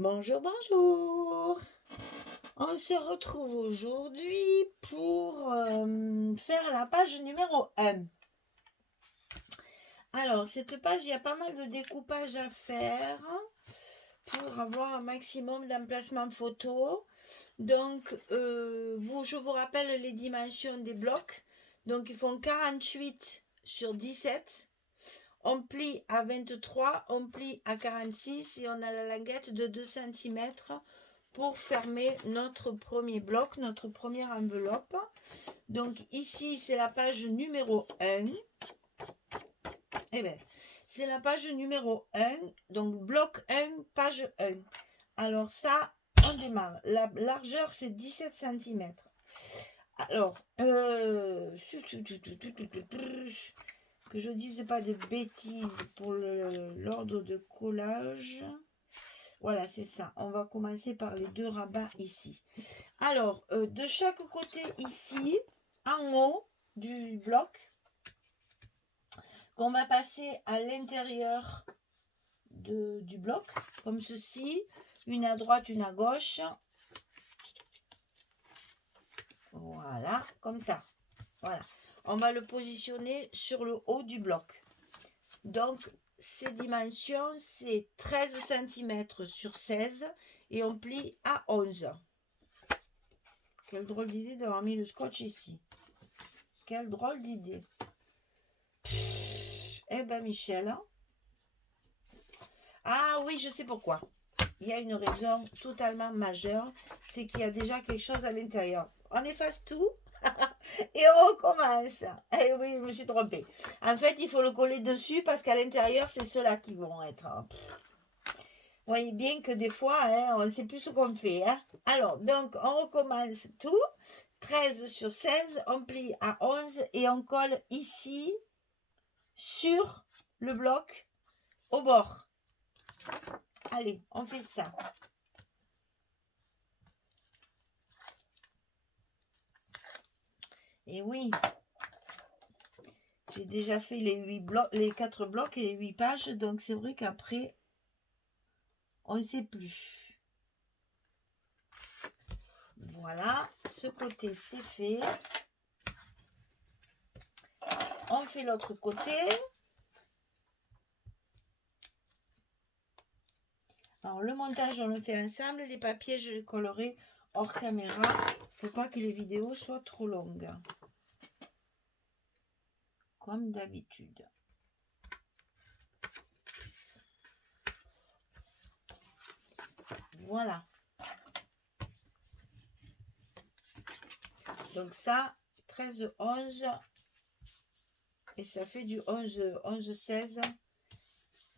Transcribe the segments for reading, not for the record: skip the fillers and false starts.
Bonjour, bonjour. On se retrouve aujourd'hui pour faire la page numéro 1. Alors, cette page, il y a pas mal de découpage à faire pour avoir un maximum d'emplacements photo. Donc, je vous rappelle les dimensions des blocs. Donc, ils font 48 sur 17. On plie à 23, on plie à 46 et on a la languette de 2 cm pour fermer notre premier bloc, notre première enveloppe. Donc ici, c'est la page numéro 1. Eh bien, c'est la page numéro 1. Donc bloc 1, page 1. Alors ça, on démarre. La largeur, c'est 17 cm. Alors, que je dise pas de bêtises pour l'ordre de collage. Voilà, c'est ça. On va commencer par les deux rabats ici. Alors, de chaque côté ici, en haut du bloc, qu'on va passer à l'intérieur du bloc, comme ceci, une à droite, une à gauche. Voilà, comme ça. Voilà. On va le positionner sur le haut du bloc. Donc, ces dimensions, c'est 13 cm sur 16 et on plie à 11. Quelle drôle d'idée d'avoir mis le scotch ici. Quelle drôle d'idée. Eh ben Michel. Hein. Ah oui, je sais pourquoi. Il y a une raison totalement majeure. C'est qu'il y a déjà quelque chose à l'intérieur. On efface tout. Et on recommence. Eh oui, je me suis trompée. En fait, il faut le coller dessus parce qu'à l'intérieur, c'est ceux-là qui vont être. Vous voyez bien que des fois, hein, on ne sait plus ce qu'on fait. Hein. Alors, donc, on recommence tout. 13 sur 16, on plie à 11 et on colle ici sur le bloc au bord. Allez, on fait ça. Et oui, j'ai déjà fait les 4 blocs et les 8 pages, donc c'est vrai qu'après, on ne sait plus. Voilà, ce côté c'est fait. On fait l'autre côté. Alors le montage, on le fait ensemble. Les papiers, je les collerai hors caméra. Il ne faut pas que les vidéos soient trop longues. Comme d'habitude. Voilà. Donc ça, 13, 11. Et ça fait du 11, 11, 16.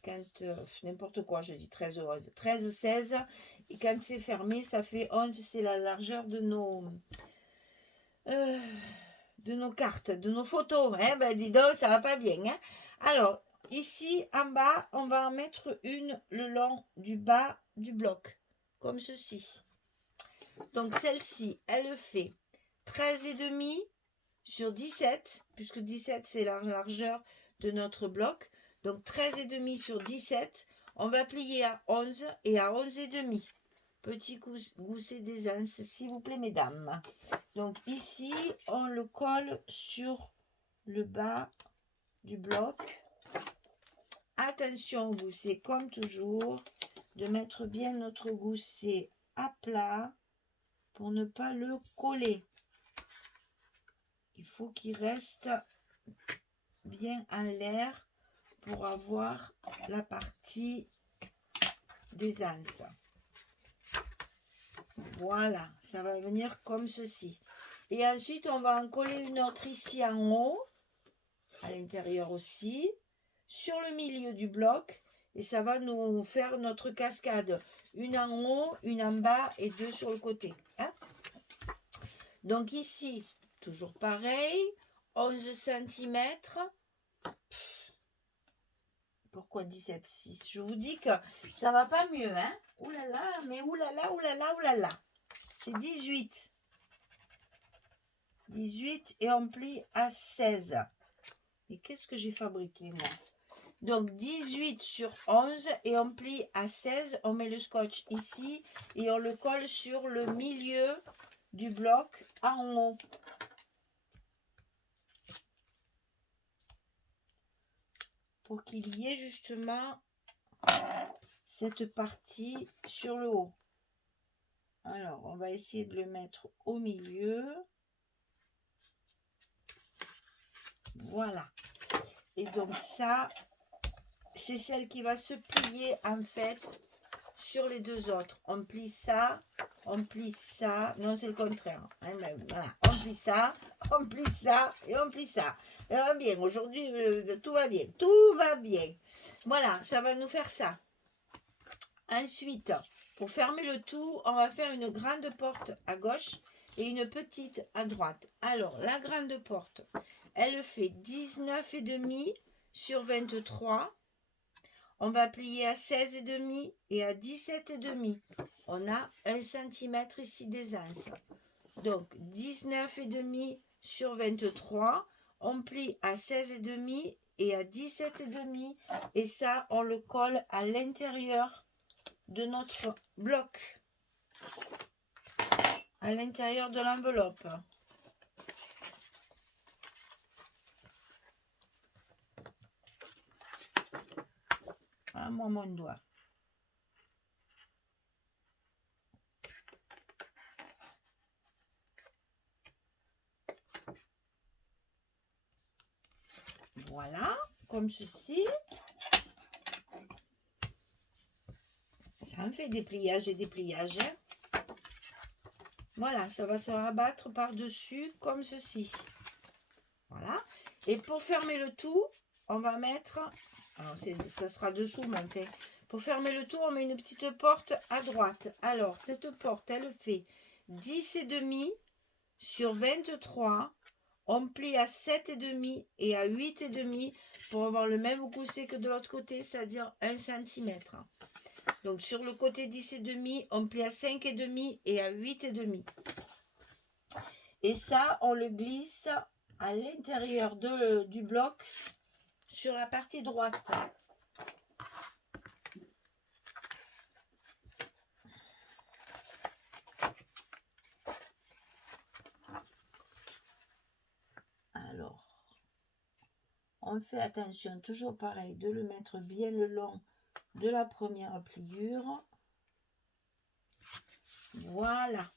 Quand, n'importe quoi, je dis 13, 11. 13, 16. Et quand c'est fermé, ça fait 11. C'est la largeur de nos cartes, de nos photos. Hein? Ben, dis donc, ça va pas bien. Hein? Alors, ici, en bas, on va en mettre une le long du bas du bloc. Comme ceci. Donc, celle-ci, elle fait 13,5 sur 17, puisque 17, c'est la largeur de notre bloc. Donc, 13,5 sur 17, on va plier à 11 et à 11,5. Petit gousset d'aisance, s'il vous plaît, mesdames. Donc, ici, on le colle sur le bas du bloc. Attention au gousset, comme toujours, de mettre bien notre gousset à plat pour ne pas le coller. Il faut qu'il reste bien en l'air pour avoir la partie d'aisance. Voilà, ça va venir comme ceci. Et ensuite, on va en coller une autre ici en haut, à l'intérieur aussi, sur le milieu du bloc. Et ça va nous faire notre cascade. Une en haut, une en bas et deux sur le côté. Hein? Donc ici, toujours pareil, 11 cm. Pourquoi 17,6? Je vous dis que ça va pas mieux, hein? Ouh là là, mais ouh là là, ouh là là, ouh là là. C'est 18. 18 et on plie à 16. Et qu'est-ce que j'ai fabriqué, moi? Donc 18 sur 11 et on plie à 16, on met le scotch ici et on le colle sur le milieu du bloc en haut. Pour qu'il y ait justement cette partie sur le haut. Alors, on va essayer de le mettre au milieu. Voilà. Et donc ça, c'est celle qui va se plier en fait sur les deux autres. On plie ça, on plie ça. Non, c'est le contraire. Hein, voilà. On plie ça et on plie ça. Ça va bien. Aujourd'hui, tout va bien. Tout va bien. Voilà, ça va nous faire ça. Ensuite, pour fermer le tout, on va faire une grande porte à gauche et une petite à droite. Alors, la grande porte, elle fait 19,5 sur 23. On va plier à 16,5 et à 17,5. On a 1 cm ici d'aisance. Donc, 19,5 sur 23. On plie à 16,5 et à 17,5. Et ça, on le colle à l'intérieur de notre bloc, à l'intérieur de l'enveloppe. À moi mon doigt. Voilà, comme ceci. Ça en fait des pliages et des pliages. Hein. Voilà, ça va se rabattre par-dessus comme ceci. Voilà. Et pour fermer le tout, on va mettre... Alors, ça sera dessous, mais en fait... Pour fermer le tout, on met une petite porte à droite. Alors, cette porte, elle fait 10,5 sur 23. On plie à 7,5 et à 8,5 pour avoir le même gousset que de l'autre côté, c'est-à-dire 1 cm. Donc, sur le côté 10,5, on plie à 5,5 et à 8,5. Et ça, on le glisse à l'intérieur du bloc sur la partie droite. Alors, on fait attention, toujours pareil, de le mettre bien le long de la première pliure. Voilà.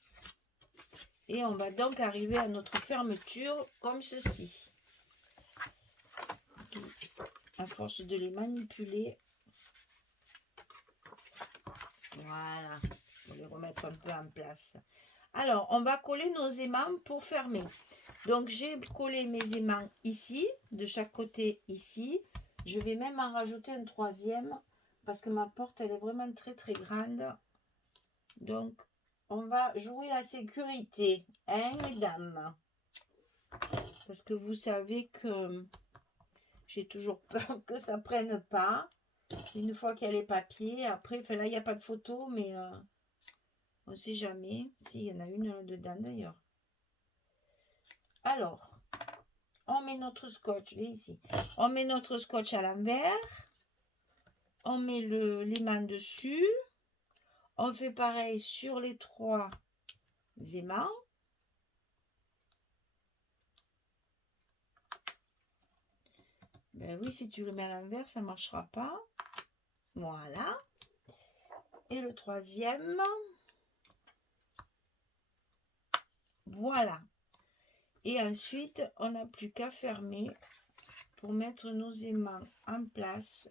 Et on va donc arriver à notre fermeture comme ceci. À force de les manipuler. Voilà. On va les remettre un peu en place. Alors, on va coller nos aimants pour fermer. Donc, j'ai collé mes aimants ici, de chaque côté ici. Je vais même en rajouter un troisième parce que ma porte, elle est vraiment très, très grande. Donc, on va jouer la sécurité, hein, mesdames? Parce que vous savez que j'ai toujours peur que ça prenne pas. Une fois qu'il y a les papiers, après, enfin là, il n'y a pas de photo, mais on ne sait jamais. Si, il y en a une là-dedans d'ailleurs. Alors, on met notre scotch, ici. On met notre scotch à l'envers. On met l'aimant dessus. On fait pareil sur les 3 aimants. Ben oui, si tu le mets à l'envers, ça ne marchera pas. Voilà. Et le troisième. Voilà. Et ensuite, on n'a plus qu'à fermer pour mettre nos aimants en place.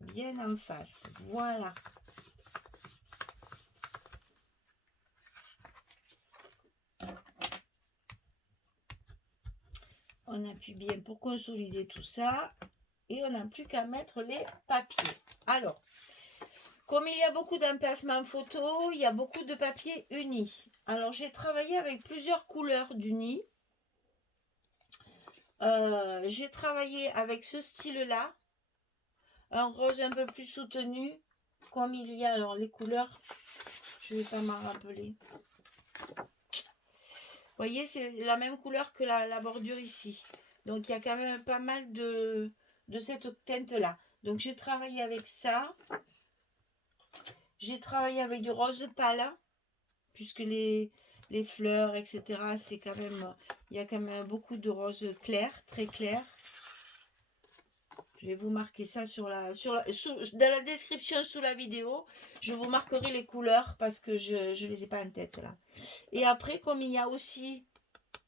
Bien en face. Voilà. On appuie bien pour consolider tout ça. Et on n'a plus qu'à mettre les papiers. Alors, comme il y a beaucoup d'emplacements photo, il y a beaucoup de papiers unis. Alors, j'ai travaillé avec plusieurs couleurs d'unis. J'ai travaillé avec ce style-là. Un rose un peu plus soutenu. Comme il y a, alors les couleurs, je ne vais pas m'en rappeler. voyez, c'est la même couleur que la bordure ici. Donc, il y a quand même pas mal de cette teinte-là. Donc, j'ai travaillé avec ça. J'ai travaillé avec du rose pâle, puisque les fleurs, etc., c'est quand même, il y a quand même beaucoup de rose clair, très clair. Je vais vous marquer ça dans la description sous la vidéo. Je vous marquerai les couleurs parce que je ne les ai pas en tête là. Et après, comme il y a aussi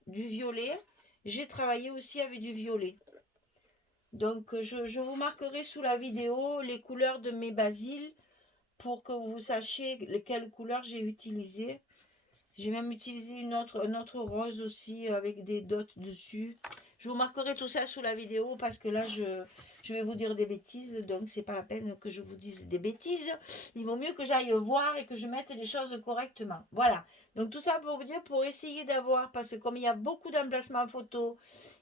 du violet, j'ai travaillé aussi avec du violet. Donc, je vous marquerai sous la vidéo les couleurs de mes basiles pour que vous sachiez quelles couleurs j'ai utilisées. J'ai même utilisé un autre rose aussi avec des dots dessus. Je vous marquerai tout ça sous la vidéo parce que là, je vais vous dire des bêtises. Donc, c'est pas la peine que je vous dise des bêtises. Il vaut mieux que j'aille voir et que je mette les choses correctement. Voilà. Donc, tout ça pour vous dire, pour essayer d'avoir, parce que comme il y a beaucoup d'emplacements photos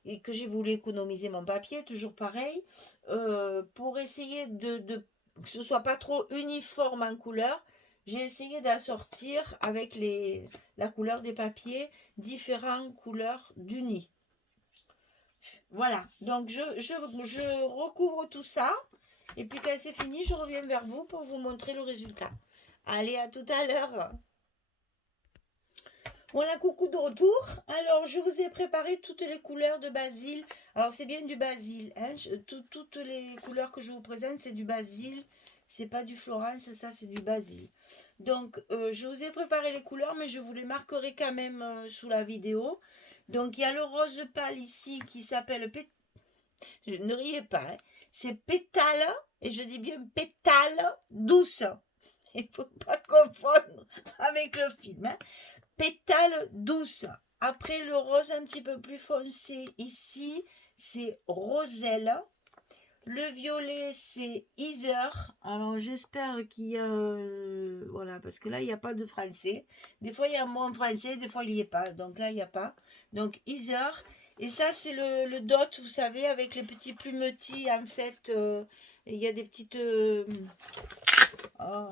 et que j'ai voulu économiser mon papier, toujours pareil, pour essayer que ce soit pas trop uniforme en couleur, j'ai essayé d'assortir avec la couleur des papiers différentes couleurs du nid. Voilà, donc je recouvre tout ça et puis quand c'est fini, je reviens vers vous pour vous montrer le résultat. Allez, à tout à l'heure. Voilà, coucou de retour. Alors, je vous ai préparé toutes les couleurs de basil. Alors, c'est bien du basil. Hein. Toutes les couleurs que je vous présente, c'est du basil. C'est pas du Florence, ça, c'est du basil. Donc, je vous ai préparé les couleurs, mais je vous les marquerai quand même sous la vidéo. Donc, il y a le rose pâle ici qui s'appelle... Ne riez pas, hein. C'est pétale, et je dis bien pétale douce. Il ne faut pas confondre avec le film, hein. Pétale douce. Après le rose un petit peu plus foncé ici, c'est Roselle. Le violet, c'est Heather. Alors j'espère qu'il y a... voilà, parce que là, il n'y a pas de français. Des fois, il y a un mot en français, des fois, il n'y est pas. Donc là, il n'y a pas. Donc Heather. Et ça, c'est le dot, vous savez, avec les petits plumetis. En fait, il y a des petites... oh,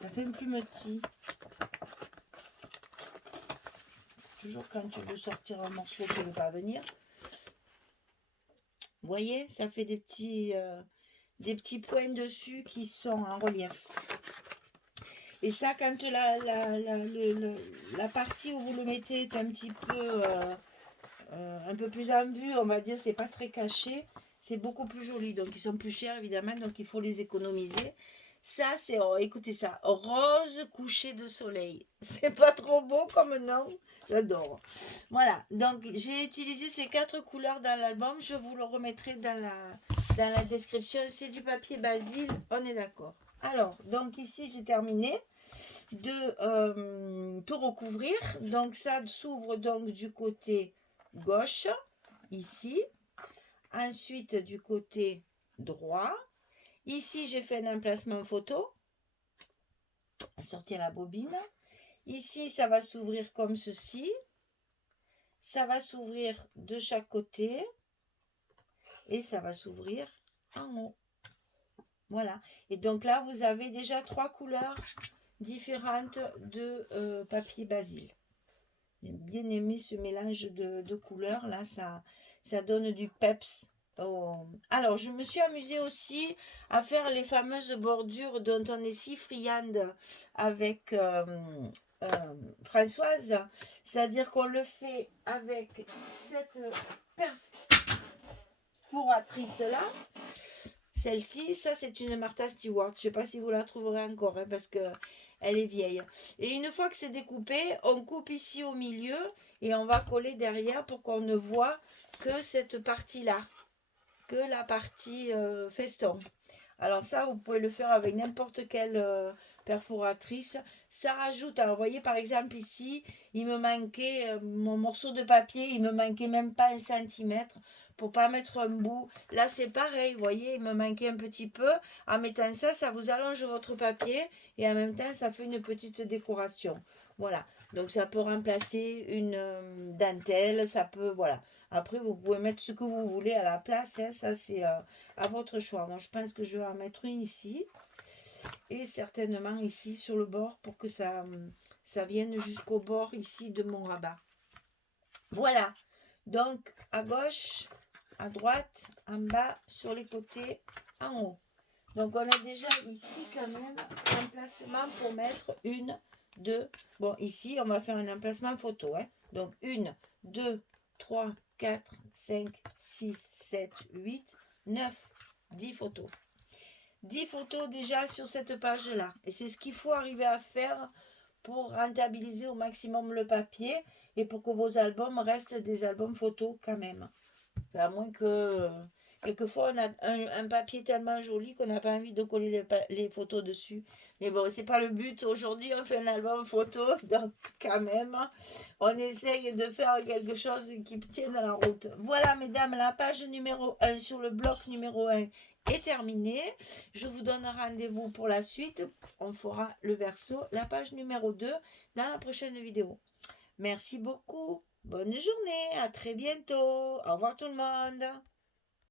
ça fait un plumetis. Toujours quand tu veux sortir un morceau qui ne veut pas venir. Vous voyez, ça fait des petits points dessus qui sont en relief. Et ça, quand la partie où vous le mettez est un peu plus en vue, on va dire, c'est pas très caché, c'est beaucoup plus joli. Donc, ils sont plus chers, évidemment, donc il faut les économiser. Ça, c'est, oh, écoutez ça, rose coucher de soleil. C'est pas trop beau comme nom. J'adore. Voilà, donc j'ai utilisé ces 4 couleurs dans l'album. Je vous le remettrai dans la description. C'est du papier basil, on est d'accord. Alors, donc ici, j'ai terminé de tout recouvrir. Donc, ça s'ouvre donc du côté gauche, ici. Ensuite, du côté droit. Ici, j'ai fait un emplacement photo. Sortir la bobine. Ici, ça va s'ouvrir comme ceci. Ça va s'ouvrir de chaque côté. Et ça va s'ouvrir en haut. Voilà. Et donc là, vous avez déjà 3 couleurs différentes de papier basil. J'ai bien aimé ce mélange de couleurs. Là, ça donne du peps. Alors, je me suis amusée aussi à faire les fameuses bordures dont on est si friande avec Françoise. C'est-à-dire qu'on le fait avec cette perforatrice-là. Celle-ci, ça c'est une Martha Stewart. Je ne sais pas si vous la trouverez encore hein, parce que elle est vieille. Et une fois que c'est découpé, on coupe ici au milieu et on va coller derrière pour qu'on ne voit que cette partie-là, que la partie feston. Alors ça, vous pouvez le faire avec n'importe quelle perforatrice. Ça rajoute, alors vous voyez par exemple ici, il me manquait mon morceau de papier, il me manquait même pas 1 centimètre pour pas mettre un bout. Là c'est pareil, vous voyez, il me manquait un petit peu. En mettant ça, ça vous allonge votre papier et en même temps ça fait une petite décoration. Voilà, donc ça peut remplacer une dentelle, ça peut, voilà. Après vous pouvez mettre ce que vous voulez à la place, hein, ça c'est à votre choix. Moi je pense que je vais en mettre une ici et certainement ici sur le bord pour que ça vienne jusqu'au bord ici de mon rabat. Voilà. Donc, à gauche, à droite, en bas, sur les côtés, en haut. Donc, on a déjà ici quand même un emplacement pour mettre une, deux. Bon, ici, on va faire un emplacement photo. Hein. Donc, 1, 2, 3, 4, 5, 6, 7, 8, 9, 10 photos. 10 photos déjà sur cette page-là. Et c'est ce qu'il faut arriver à faire pour rentabiliser au maximum le papier et pour que vos albums restent des albums photos quand même. À moins que quelquefois on a un papier tellement joli qu'on n'a pas envie de coller les photos dessus. Mais bon, c'est pas le but. Aujourd'hui, on fait un album photo, donc quand même, on essaye de faire quelque chose qui tienne la route. Voilà, mesdames, la page numéro 1 sur le bloc numéro 1 est terminée. Je vous donne rendez-vous pour la suite. On fera le verso, la page numéro 2, dans la prochaine vidéo. Merci beaucoup. Bonne journée, à très bientôt. Au revoir tout le monde.